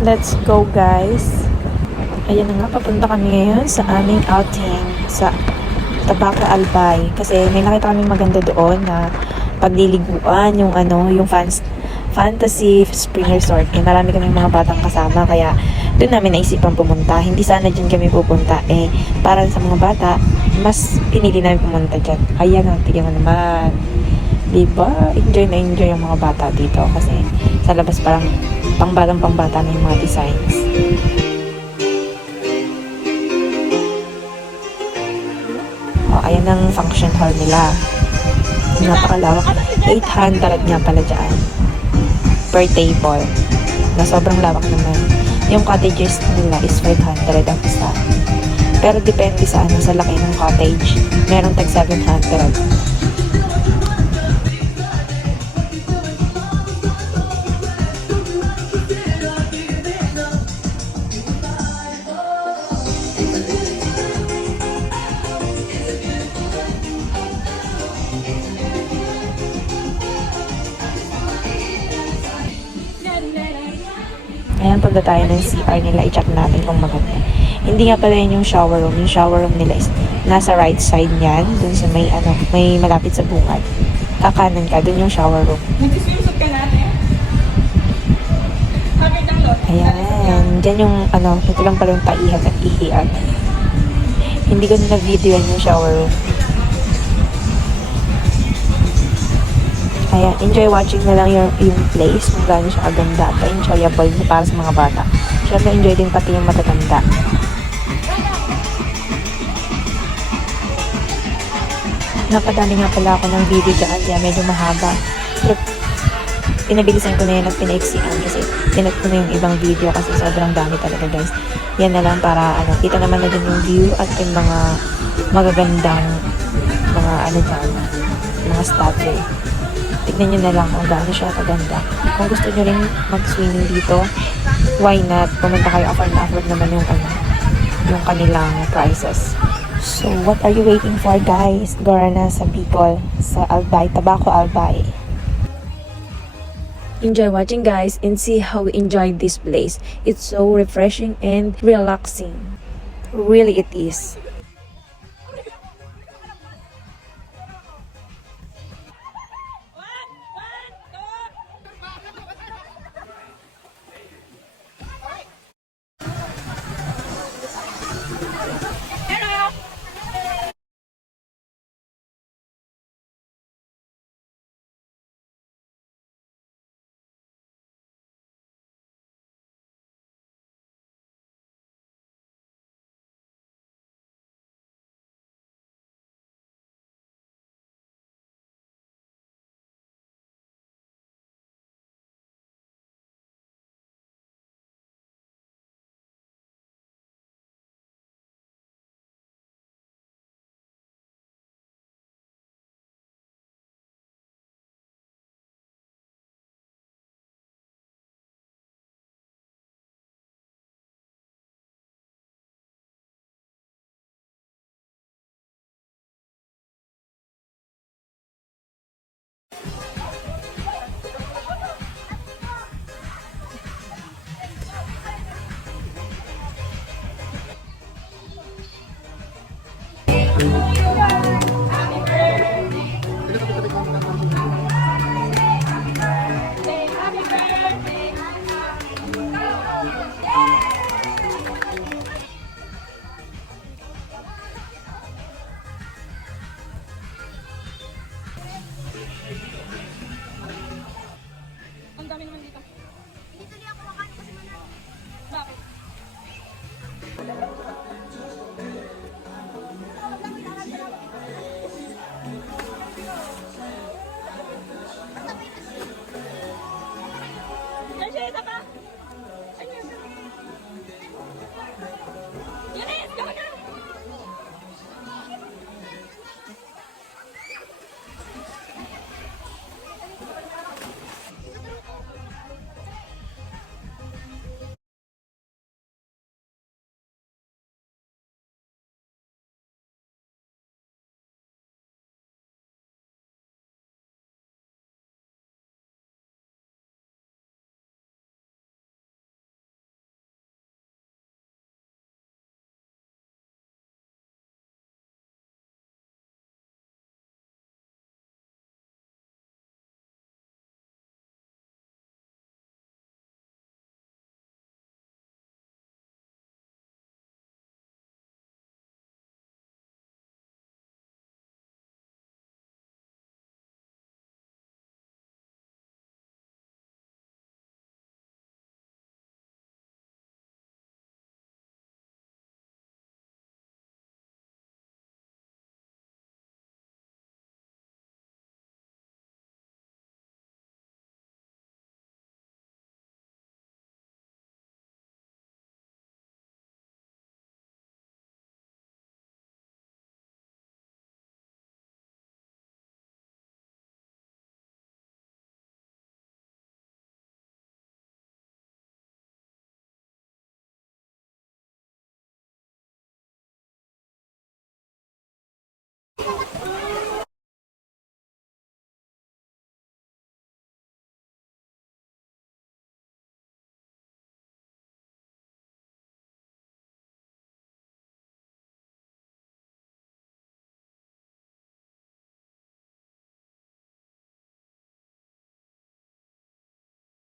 Let's go guys. Ayan na nga, papunta kami ngayon sa aming outing sa Tabaco Albay. Kasi may nakita kaming maganda doon na pagliliguan, yung yung Fantasy Spring Resort. Eh, marami kaming mga batang kasama, kaya doon namin naisipan pumunta. Hindi sana dyan kami pupunta. Eh, para sa mga bata, mas pinili namin pumunta dyan. Ayan o, tignan mo naman. Diba? Enjoy na enjoy yung mga bata dito. Kasi sa labas parang pangbatang na yung mga designs. O, ayan ang function hall nila. Napakalawak. 800 nga pala dyan per table. Na sobrang lawak naman. Yung cottages nila is 500 ang isa. Pero depende sa laki ng cottage. Merong tag 700. Ayan, punta tayo ng CR nila. I-check natin kung maganda. Hindi nga pala yun yung shower room. Yung shower room nila is nasa right side niyan. Dun sa may malapit sa bungad. Kakanan ka, dun yung shower room. Nag-swimsuit ka natin? Kapit ang lot. Ayan. Diyan yung ito lang pala yung taihan at ihian. Hindi ko na video yung shower room. Ayan, enjoy watching na lang yung place, kung gaano siya kaganda at enjoyable para sa mga bata. Siyempre, enjoy din pati yung matatanda. Napadali nga pala ako ng video dyan, kaya medyo mahaba. Pero, pinabilisan ko na yan at pinaiksian kasi tinat ko na yung ibang video kasi sobrang dami talaga guys. Yan na lang para kita naman na din yung view at yung mga magagandang mga dyan, mga statue. Tignan nyo na lang kung gaano siya kaganda. Kung gusto nyo rin mag-swimming dito, why not? Pumunta kayo, afford na afford naman yung kanilang prices. So, what are you waiting for guys? Gora na sa Bicol, sa Albay, Tabaco Albay. Enjoy watching guys and see how we enjoyed this place. It's so refreshing and relaxing. Really it is.